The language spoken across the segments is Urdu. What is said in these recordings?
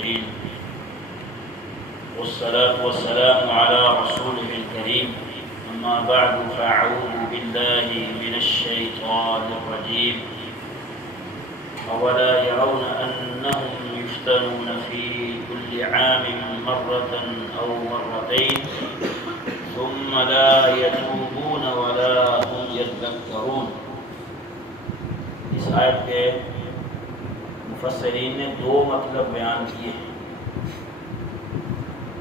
أجمعين والصلاة والسلام على رسوله الكريم أما بعد فأعوذ بالله من الشيطان الرجيم أولا يرون أنهم يفتنون في كل عام مرة أو مرتين ثم لا يتوبون ولا هم يذكرون. اس آیت کے مفسرین نے دو مطلب بیان کیے ہیں.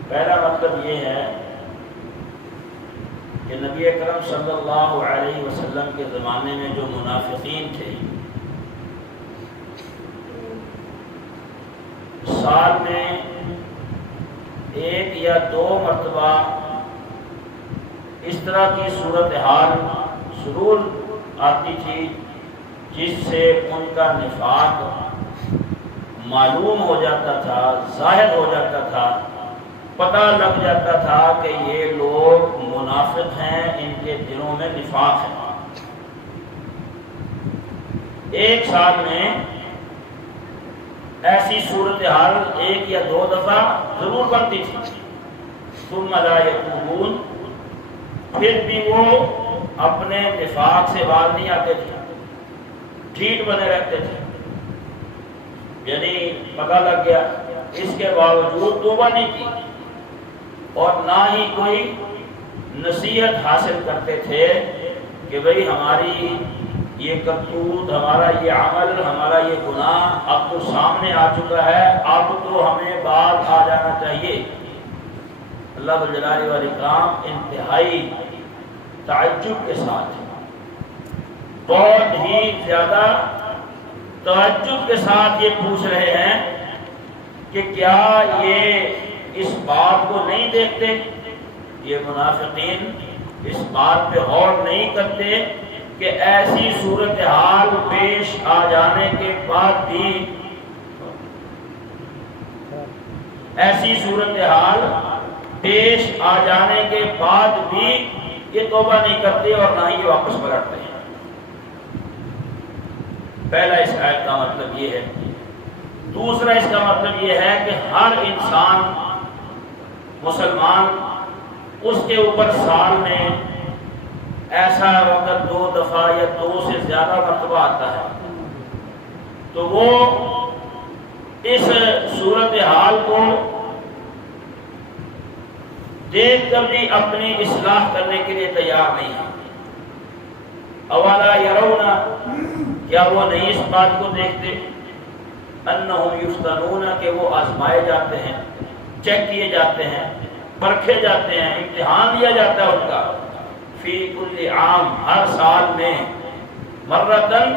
پہلا مطلب یہ ہے کہ نبی اکرم صلی اللہ علیہ وسلم کے زمانے میں جو منافقین تھے سال میں ایک یا دو مرتبہ اس طرح کی صورتحال ضرور آتی تھی جس سے ان کا نفاق معلوم ہو جاتا تھا، ظاہر ہو جاتا تھا، پتہ لگ جاتا تھا کہ یہ لوگ منافق ہیں، ان کے دلوں میں نفاق ہے. ایک سال میں ایسی صورتحال ایک یا دو دفعہ ضرور بنتی تھی. ثم لا یتوبون، پھر بھی وہ اپنے نفاق سے باز نہیں آتے تھے، ڈھیٹ بنے رہتے تھے. یعنی پتہ لگ گیا، اس کے باوجود توبہ نہیں کی اور نہ ہی کوئی نصیحت حاصل کرتے تھے کہ بھئی ہماری یہ کرتوت، ہمارا یہ عمل، ہمارا یہ گناہ اب تو سامنے آ چکا ہے، اب تو ہمیں باز آ جانا چاہیے. اللہ جلالہ والاکرام انتہائی تعجب کے ساتھ، بہت ہی زیادہ تعجب کے ساتھ یہ پوچھ رہے ہیں کہ کیا یہ اس بات کو نہیں دیکھتے، یہ منافقین اس بات پہ غور نہیں کرتے کہ ایسی صورتحال پیش آ جانے کے بعد بھی یہ توبہ نہیں کرتے اور نہ ہی یہ واپس پلٹتے ہیں. پہلا اس آیت کا مطلب یہ ہے. دوسرا اس کا مطلب یہ ہے کہ ہر انسان مسلمان، اس کے اوپر سال میں ایسا وقت دو دفعہ یا دو سے زیادہ مرتبہ آتا ہے تو وہ اس صورتحال کو دیکھ کر بھی اپنی اصلاح کرنے کے لیے تیار نہیں ہے. اولا یرون، کیا وہ نہیں اس بات کو دیکھتے، انہم یفتنون، کہ وہ آزمائے جاتے ہیں، چیک کیے جاتے ہیں، پرکھے جاتے ہیں، امتحان دیا جاتا ہے ان کا، فی کل عام، ہر سال میں، مرتن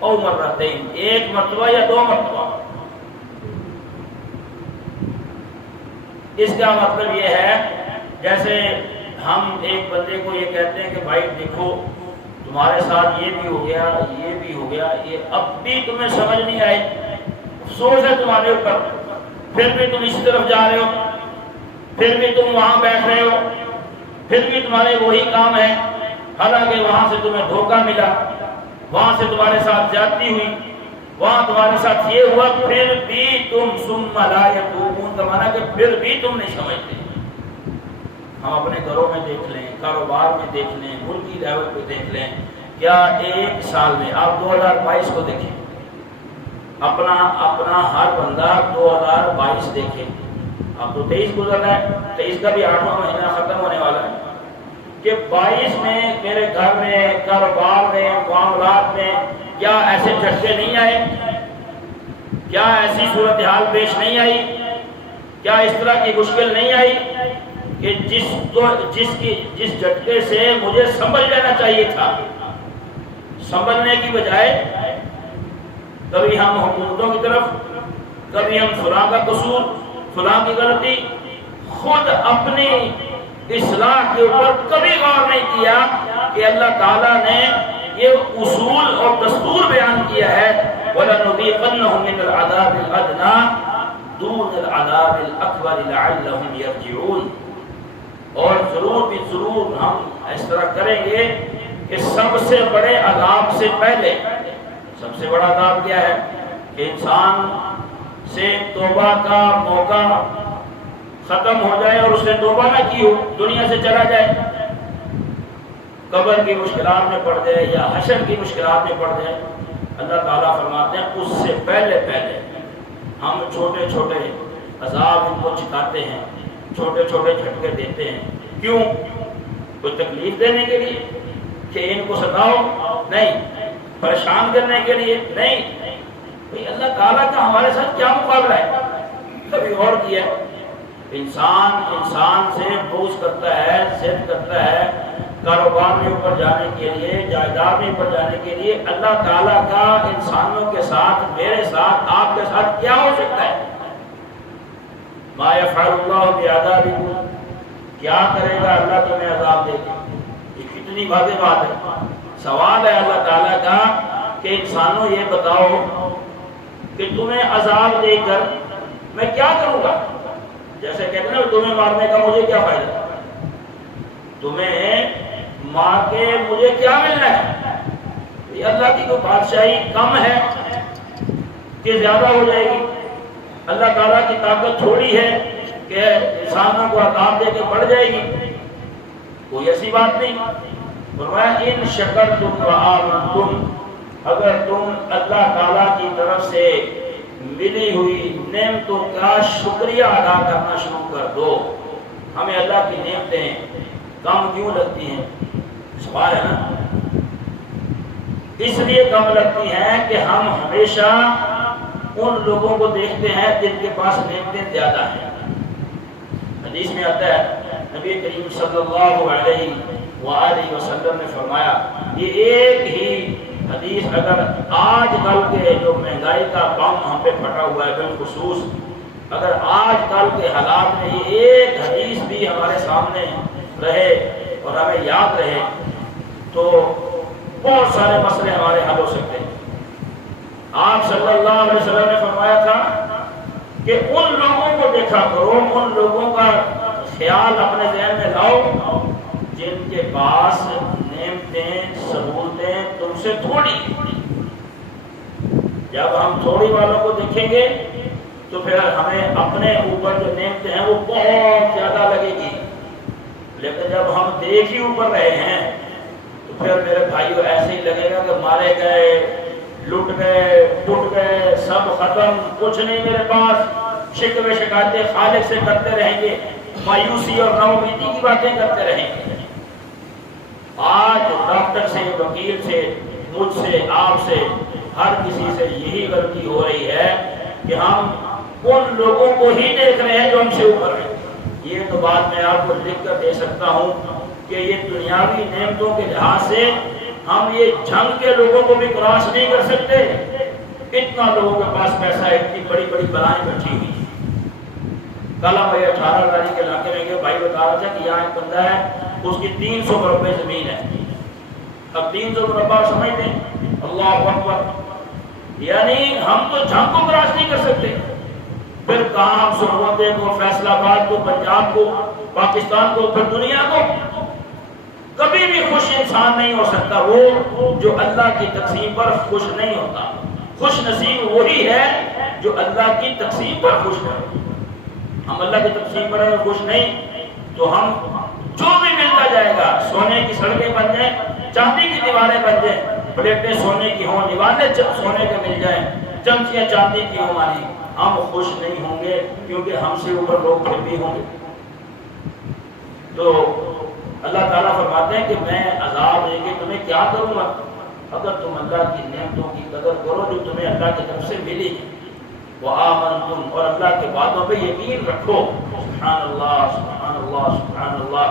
او مرتین، ایک مرتبہ یا دو مرتبہ. اس کا مطلب یہ ہے جیسے ہم ایک بندے کو یہ کہتے ہیں کہ بھائی دیکھو تمہارے ساتھ یہ بھی ہو گیا، یہ بھی ہو گیا، یہ اب بھی تمہیں سمجھ نہیں آئی، افسوس ہے تمہارے اوپر، پھر بھی تم اسی طرف جا رہے ہو، پھر بھی تم وہاں بیٹھ رہے ہو، پھر بھی تمہارے وہی کام ہے، حالانکہ وہاں سے تمہیں دھوکہ ملا، وہاں سے تمہارے ساتھ زیادتی ہوئی، وہاں تمہارے ساتھ یہ ہوا، پھر بھی تم ثم لا یتوبون، کا معنی کہ پھر بھی تم نہیں سمجھتے. ہم اپنے گھروں میں دیکھ لیں، کاروبار میں دیکھ لیں، ملکی لیول پہ دیکھ لیں، کیا ایک سال میں آپ 2022 کو دیکھیں، اپنا ہر بندہ 2022 دیکھے. اب تو 23 گزر رہا ہے، 23 کا بھی 8واں مہینہ ختم ہونے والا ہے کہ 22 میں میرے گھر میں، کاروبار میں، معاملات میں کیا ایسے جھٹکے نہیں آئے، کیا ایسی صورتحال پیش نہیں آئی، کیا اس طرح کی مشکل نہیں آئی کہ جس جھٹکے سے مجھے سنبھل لینا چاہیے تھا، سنبھلنے کی بجائے کبھی ہم حکومتوں کی طرف، کبھی ہم فلاں کا قصور، فلاں کی غلطی، خود اپنی اصلاح کے اوپر کبھی غور نہیں کیا کہ اللہ تعالیٰ نے یہ اصول اور دستور بیان کیا ہے، وَلَنُذِيقَنَّهُم مِّنَ الْعَذَابِ الْأَدْنَىٰ دُونَ الْعَذَابِ الْأَكْبَرِ لَعَلَّهُمْ يَرْجِعُونَ. اور ضرور بھی ضرور ہم اس طرح کریں گے کہ سب سے بڑے عذاب سے پہلے، سب سے بڑا عذاب کیا ہے کہ انسان سے توبہ کا موقع ختم ہو جائے اور اس نے توبہ نہ کی ہو، دنیا سے چلا جائے، قبر کی مشکلات میں پڑ جائے یا حشر کی مشکلات میں پڑ جائے، اللہ تعالیٰ فرماتے ہیں اس سے پہلے ہم چھوٹے چھوٹے عذاب ان کو چکھاتے ہیں، چھوٹے چھوٹے جھٹکے دیتے ہیں۔ کیوں؟ کوئی تکلیف دینے کے لیے کہ ان کو ستاؤ؟ نہیں۔ پریشان کرنے کے لیے؟ نہیں۔ بھئی اللہ تعالیٰ کا ہمارے ساتھ کیا مقابلہ ہے؟ کبھی اور کیا ہے؟ انسان سے بغض کرتا ہے، ضد کرتا ہے کاروبار میں اوپر جانے کے لیے، جائیداد میں اوپر جانے کے لیے۔ اللہ تعالیٰ کا انسانوں کے ساتھ، میرے ساتھ، آپ کے ساتھ کیا ہو سکتا ہے؟ ما یفعل اللہ بعذابکم، کیا کرے گا اللہ تمہیں عذاب دے کے؟ یہ کتنی واضح بات ہے۔ سوال ہے اللہ تعالیٰ کا کہ انسانوں یہ بتاؤ کہ تمہیں عذاب دے کر میں کیا کروں گا؟ جیسے کہتے ہیں تمہیں مارنے کا مجھے کیا فائدہ، تمہیں مار کے مجھے کیا ملنا ہے؟ یہ اللہ کی کوئی بادشاہی کم ہے کہ زیادہ ہو جائے گی؟ اللہ تعالیٰ کی طاقت تھوڑی ہے کہ انسانوں کو عذاب دے کے بڑھ جائے گی؟ کوئی ایسی بات نہیں۔ فرمایا ان شکرتم وآمنتم، اگر تم اللہ تعالیٰ کی طرف سے ملی ہوئی نعمتوں کا شکریہ ادا کرنا شروع کر دو۔ ہمیں اللہ کی نعمتیں کم کیوں لگتی ہیں؟ سوال ہے نا، اس لیے کم لگتی ہیں کہ ہم ہمیشہ ان لوگوں کو دیکھتے ہیں جن کے پاس نعمتیں زیادہ ہیں۔ حدیث میں آتا ہے نبی کریم صلی اللہ علیہ وآلہ وسلم نے فرمایا، یہ ایک ہی حدیث اگر آج کل کے جو مہنگائی کا بم ہم پہ پھٹا ہوا ہے، بالخصوص اگر آج کل کے حالات میں یہ ایک حدیث بھی ہمارے سامنے رہے اور ہمیں یاد رہے تو بہت سارے مسئلے ہمارے حل ہو سکتے ہیں۔ آپ صلی اللہ علیہ وسلم نے فرمایا تھا کہ ان لوگوں کو دیکھا کرو، ان لوگوں کا خیال اپنے ذہن میں لاؤ جن کے پاس نعمتیں، سہولتیں تم سے تھوڑی۔ جب ہم تھوڑی والوں کو دیکھیں گے تو پھر ہمیں اپنے اوپر جو نعمتیں ہیں وہ بہت زیادہ لگے گی، لیکن جب ہم دیکھ ہی اوپر رہے ہیں تو پھر میرے بھائیو ایسے ہی لگے گا کہ مارے گئے، لٹ گئے، ٹوٹ گئے، سب ختم، کچھ نہیں میرے پاس، شکوے شکایتیں خالق سے کرتے رہیں گے، مایوسی اور ناامیدی کی باتیں کرتے رہیں گے۔ آج ڈاکٹر سے، وکیل سے، مجھ سے، آپ سے، ہر کسی سے یہی غلطی ہو رہی ہے کہ ہم ان لوگوں کو ہی دیکھ رہے ہیں جو ہم سے اوپر ہیں۔ یہ تو بات میں آپ کو لکھ کر دے سکتا ہوں کہ یہ دنیاوی نعمتوں کے لحاظ سے ہم یہ جنگ کے لوگوں کو بھی کراس نہیں کر سکتے۔ اتنا لوگوں کے پاس پیسہ ہے، اتنی بڑی بڑی بلائیں بیٹھی ہوئی۔ کل ہم 18 تاریخ کے علاقے میں گئے، بھائی بتا رہا تھا کہ یہاں ایک بندہ ہے، اس کی 300 مربع زمین ہے۔ اب 300 مربع سمجھتے ہیں، اللہ اکبر، یعنی ہم تو جنگ کو کراس نہیں کر سکتے، پھر کہاں ہم سرگوندے کو، فیصل آباد کو، پنجاب کو، پاکستان کو، پھر دنیا کو۔ کبھی بھی خوش انسان نہیں ہو سکتا وہ جو اللہ کی تقسیم پر خوش نہیں ہوتا۔ خوش نصیب وہی ہے جو اللہ کی تقسیم پر خوش ہے۔ ہم اللہ کی تقسیم پر اگر خوش نہیں تو ہم جو بھی ملتا جائے گا، سونے کی سڑکیں بن جائیں، چاندی کی دیواریں بن جائیں، پلیٹیں سونے کی ہوں، دیواریں سونے کے مل جائیں، چمچیاں چاندی کی ہوں ہماری، ہم خوش نہیں ہوں گے کیونکہ ہم سے اوپر لوگ پھر بھی ہوں گے۔ تو اللہ تعالیٰ فرماتے ہیں کہ میں عذاب دے کے تمہیں کیا کروں گا اگر تم اللہ کی نعمتوں کی قدر کرو جو تمہیں اللہ کی طرف سے ملی ہے۔ وآمنتم، اور اللہ کے وعدوں پہ یقین رکھو۔ سبحان اللہ، سبحان اللہ، سبحان اللہ،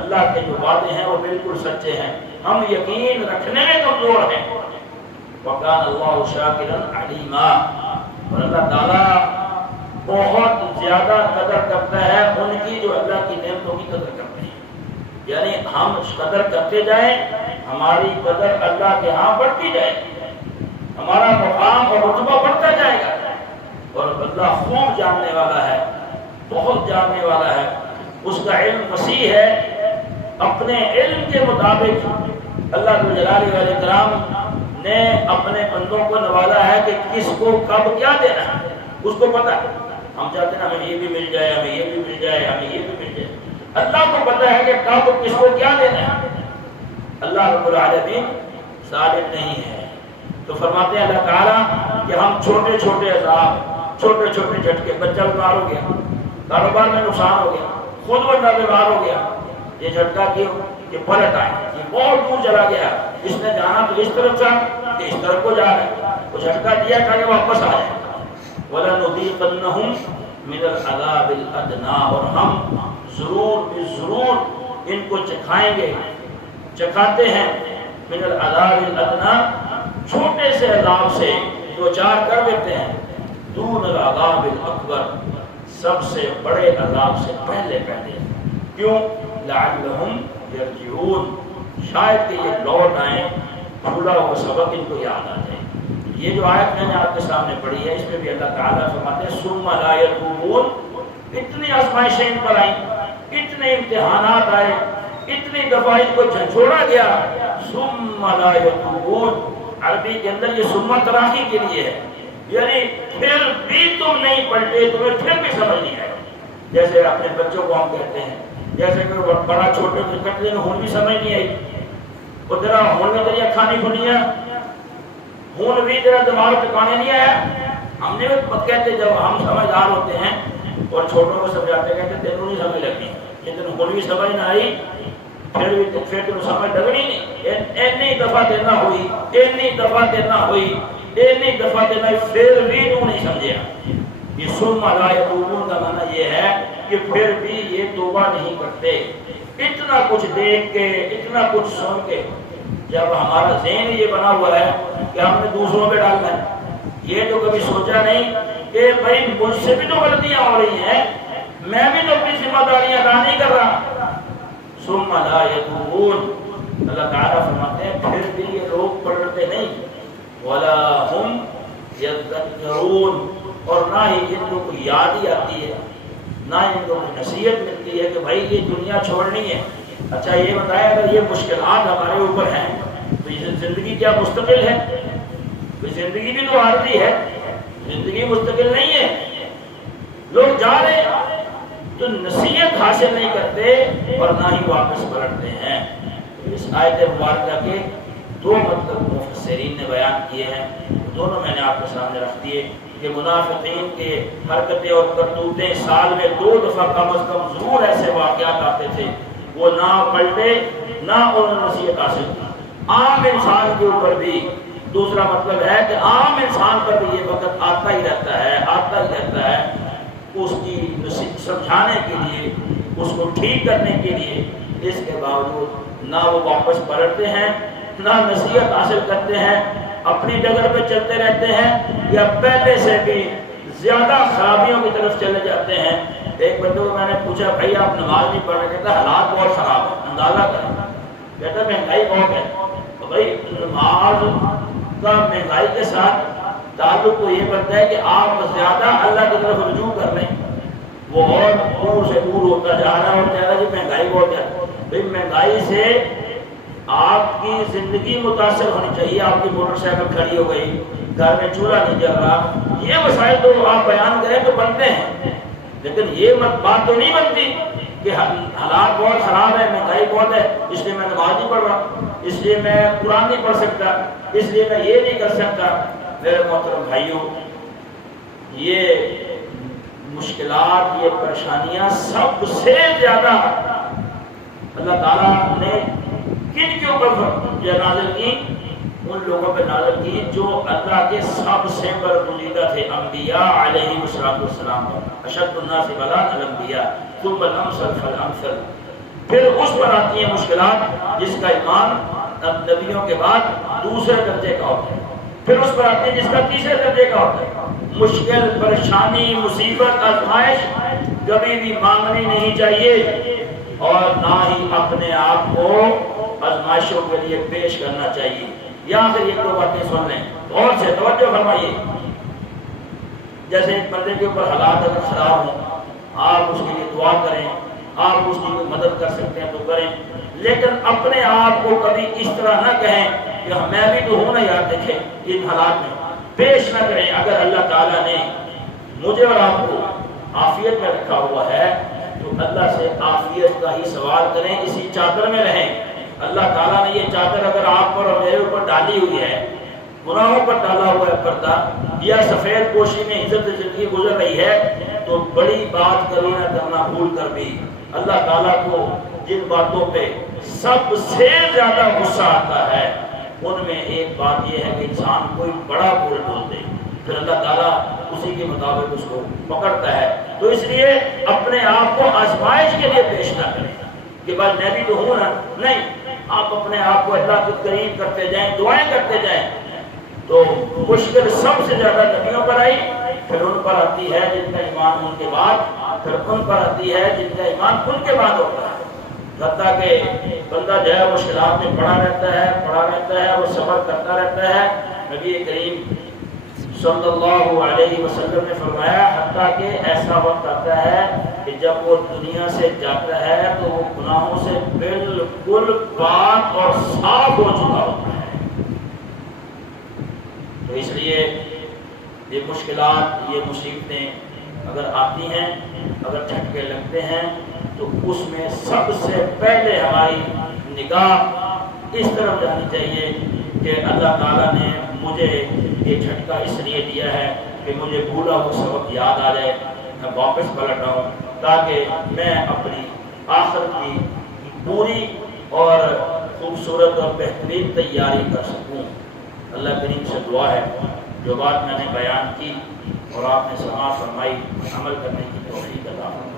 اللہ کے جو وعدے ہیں وہ بالکل سچے ہیں، ہم یقین رکھنے میں کمزور ہیں۔ وَكَانَ اللَّهُ شَاكِرًا عَلِيمًا، اور اللہ تعالیٰ بہت زیادہ قدر کرتا ہے ان کی جو اللہ کی نعمتوں کی قدر کرتے ہیں۔ یعنی ہم قدر کرتے جائیں، ہماری قدر اللہ کے ہاں بڑھتی جائے گی، ہمارا مقام اور رتبہ بڑھتا جائے گا۔ اور اللہ خوب جاننے والا ہے، بہت جاننے والا ہے، اس کا علم وسیع ہے۔ اپنے علم کے مطابق اللہ جلال والاکرام نے اپنے بندوں کو نوازا ہے کہ کس کو کب کیا دینا ہے۔ اس کو پتا ہے ہم چاہتے ہیں ہمیں یہ بھی مل جائے، ہمیں یہ بھی مل جائے، ہمیں یہ بھی مل جائے۔ اللہ کو پتا ہے کہ کب کس کو کیا دینا ہے۔ اللہ رب العالمین ظالم نہیں ہے۔ تو فرماتے ہیں اللہ تعالیٰ کہ ہم چھوٹے چھوٹے عذاب، چھوٹے چھوٹے جھٹکے، بچہ بیمار ہو گیا، کاروبار میں نقصان ہو گیا، خود بندہ بیمار ہو گیا، یہ جھٹکا کیوں کہ پلٹ آئے، یہ بہت دور چلا گیا، اس نے جانا تو اس طرف تھا کہ اس طرف کو جا رہا ہے، وہ جھٹکا دیا تاکہ واپس آ جائے۔ وَلَنُذِيقَنَّهُمْ مِنَ الْعَذَابِ الْأَدْنَىٰ، اور ہم ضرور ان کو چکھائیں گے، چکھاتے ہیں من العذاب الادنیٰ، چھوٹے سے عذاب سے دو چار کر دیتے ہیں، دون العذاب الاکبر، سب سے بڑے عذاب سے پہلے پہلے۔ کیوں؟ لعلہم یرجعون، شاید کہ یہ لوٹ آئیں، بھولا ہوا سبق ان کو یاد آ جائے۔ یہ جو آیت میں نے آپ کے سامنے پڑھی ہے، اس میں بھی اللہ تعالیٰ فرماتے ہیں ثم لا یتوبون، اتنی آزمائشیں ان پر آئیں، اتنے امتحانات آئے، اتنی دفعہ ان کو جھنجھوڑا گیا، ثم لا یتوبون، عربی کے اندر یہ ثم تراخی کے لیے ہے، یعنی پھر بھی تم نہیں پلٹے، تمہیں پھر بھی سمجھ نہیں آئے۔ جیسے اپنے بچوں کو ہم کہتے ہیں، جیسے کہ بڑا چھوٹے کو کہتے ہیں ہون بھی سمجھ نہیں آئی، وہ تیرا ہون میں تیری اکھاں نہیں کھلی ہیں، ہون بھی تیرا دماغ ٹکانے نہیں آیا۔ ہم نے بھی کہتے جب ہم سمجھدار ہوتے ہیں اور چھوٹوں کو سمجھاتے کہتے تینوں نہیں سمجھ لگی، یہ تینوں ہون بھی سمجھ نہ آئی، پھر تینوں سمجھ لگنی نہیں، اینی دفعہ دینا ہوئی، اینی دفعہ دینا ہوئی، اینی دفعہ دینا ہوئی، پھر بھی تو نہیں سمجھے۔ یہ ثم لا یتوبون کا معنی یہ ہے کہ پھر بھی یہ توبہ نہیں کرتے۔ اتنا کچھ دیکھ کے، اتنا کچھ سن کے، جب ہمارا ذہن یہ بنا ہوا ہے کہ ہم نے دوسروں پہ ڈالنا ہے، یہ تو کبھی سوچا نہیں کہ بھائی مجھ سے بھی تو غلطیاں ہو رہی ہیں، میں بھی تو اپنی ذمہ داریاں ادا نہیں کر رہا۔ ثم لا یتوبون، اللہ تعالیٰ فرماتے ہیں پھر بھی یہ لوگ پلٹتے نہیں، ولا ہم یذکرون، اور نہ ہی ان کو کوئی یاد ہی آتی ہے، نہ ان کو کوئی نصیحت ملتی ہے کہ بھائی یہ دنیا چھوڑنی ہے۔ اچھا یہ بتایا اگر یہ مشکلات ہمارے اوپر ہیں تو یہ زندگی کیا مستقل ہے؟ زندگی بھی تو عارضی ہے، زندگی مستقل نہیں ہے۔ لوگ جا رہے تو نصیحت حاصل نہیں کرتے اور نہ ہی واپس پلٹتے ہیں۔ اس آیت مبارکہ کے دو مطلب مفسرین نے بیان کیے ہیں، دونوں میں نے آپ کے سامنے رکھ دیے کہ منافقین کے حرکتیں اور کرتوتیں سال میں 2 دفعہ کم از کم ضرور ایسے واقعات آتے تھے، وہ نہ پلٹے نہ انہوں نے نصیحت حاصل کی۔ عام انسان کے اوپر بھی دوسرا مطلب ہے کہ عام انسان پر بھی یہ وقت آتا ہی رہتا ہے، آتا ہی رہتا ہے اس کی سمجھانے کے لیے، اس کو ٹھیک کرنے کے لیے، اس کے باوجود نہ وہ واپس پلٹتے ہیں، نہ نصیحت حاصل کرتے ہیں، اپنی ڈگر پہ چلتے رہتے ہیں یا پہلے سے بھی زیادہ خرابیوں کی طرف چلے جاتے ہیں۔ ایک بندے کو میں نے پوچھا بھائی آپ نماز نہیں پڑھ رہے، کہتا حالات بہت خراب ہے، اندازہ کریں، کہتا مہنگائی بہت ہے۔ تو بھائی نماز کا مہنگائی کے ساتھ تعلق تو یہ بنتا ہے کہ آپ زیادہ اللہ کی طرف رجوع کر لیں، وہ اور دور سے دور ہوتا جا رہا ہے اور کہہ رہا جی مہنگائی بہت ہے۔ بھائی مہنگائی سے آپ کی زندگی متاثر ہونی چاہیے، آپ کی موٹر سائیکل کھڑی ہو گئی، گھر میں چولہا نہیں جل رہا، یہ مسائل تو آپ بیان کریں تو بنتے ہیں، لیکن یہ بات تو نہیں بنتی کہ حالات بہت خراب ہے، مہنگائی بہت ہے، اس لیے میں نماز نہیں پڑھ رہا، اس لیے میں قرآن نہیں پڑھ سکتا، اس لیے میں یہ نہیں کر سکتا۔ میرے محترم بھائیوں، یہ مشکلات، یہ پریشانیاں سب سے زیادہ اللہ تعالیٰ نے کن کے اوپر نازل کی؟ ان لوگوں پہ نازل کی جو اللہ کے سب سے برگزیدہ تھے، انبیاء علیہ السلام پر۔ اشد الناس بلاء الانبیاء ثم الامثل فالامثل۔ پھر اس پر آتی ہیں مشکلات جس کا ایمان نبیوں کے بعد دوسرے درجے کا ہوتا ہے، پھر اس پر آتی ہے جس کا تیسرے درجے کا ہوتا ہے۔ مشکل، پریشانی، مصیبت، آزمائش کبھی بھی مانگنی نہیں چاہیے اور نہ ہی اپنے آپ کو آزمائشوں کے لیے پیش کرنا چاہیے۔ یا پھر ایک دو باتیں سن لیں، غور سے توجہ فرمائیے۔ جیسے ایک بندے کے اوپر حالات اگر خراب ہوں، آپ اس کے لیے دعا کریں، آپ اس کی مدد کر سکتے ہیں تو کریں، لیکن اپنے آپ کو کبھی اس طرح نہ کہیں کہ میں بھی تو ہوں نا یار، دیکھیں ان حالات میں پیش نہ کریں۔ اگر اللہ تعالیٰ نے مجھے اور آپ کو عافیت میں رکھا ہوا ہے، تو اللہ سے عافیت کا ہی سوال کریں، اسی چادر میں رہیں۔ اللہ تعالیٰ نے یہ چادر اگر آپ پر اور میرے اوپر ڈالی ہوئی ہے، گناہوں پر ڈالا ہوا ہے پردہ، یا سفید پوشی میں عزت زندگی گزر رہی ہے، تو بڑی بات کبھی نہ کرنا بھول کر بھی اللہ تعالیٰ کو جن باتوں پہ سب سے زیادہ غصہ آتا ہے، ان میں ایک بات یہ ہے کہ انسان کوئی بڑا بول دے، پھر اللہ تعالیٰ اسی کے مطابق اس کو پکڑتا ہے۔ تو اس لیے اپنے آپ کو آزمائش کے لیے پیش نہ کریں کہ بس میں بھی تو ہوں نا، نہیں، آپ اپنے آپ کو اللہ کے قریب کرتے جائیں، دعائیں کرتے جائیں۔ تو مشکل سب سے زیادہ نبیوں پر آئی، پھر ان پر آتی ہے جن کا ایمان ان کے بعد، پھر ان پر آتی ہے جن کا ایمان ان کے بعد ہوتا ہے۔ حتیٰ کہ بندہ جو ہے مشکلات میں پڑا رہتا ہے، وہ صبر کرتا رہتا ہے۔ نبی کریم صلی اللہ علیہ وسلم نے فرمایا حتیٰ کہ ایسا وقت آتا ہے کہ جب وہ دنیا سے جاتا ہے تو وہ گناہوں سے بالکل پاک اور صاف ہو چکا ہوتا ہے۔ تو اس لیے یہ مشکلات، یہ مصیبتیں اگر آتی ہیں، اگر جھٹکے لگتے ہیں، تو اس میں سب سے پہلے ہماری نگاہ اس طرف جانی چاہیے کہ اللہ تعالیٰ نے مجھے یہ جھٹکا اس لیے دیا ہے کہ مجھے بھولا ہوا سبق یاد آ جائے، میں واپس پلٹ آؤں، تاکہ میں اپنی آخرت کی پوری اور خوبصورت اور بہترین تیاری کر سکوں۔ اللہ کریم سے دعا ہے جو بات میں نے بیان کی اور آپ نے سماعت فرمائی، عمل کرنے کی توفیق عطا فرمائے۔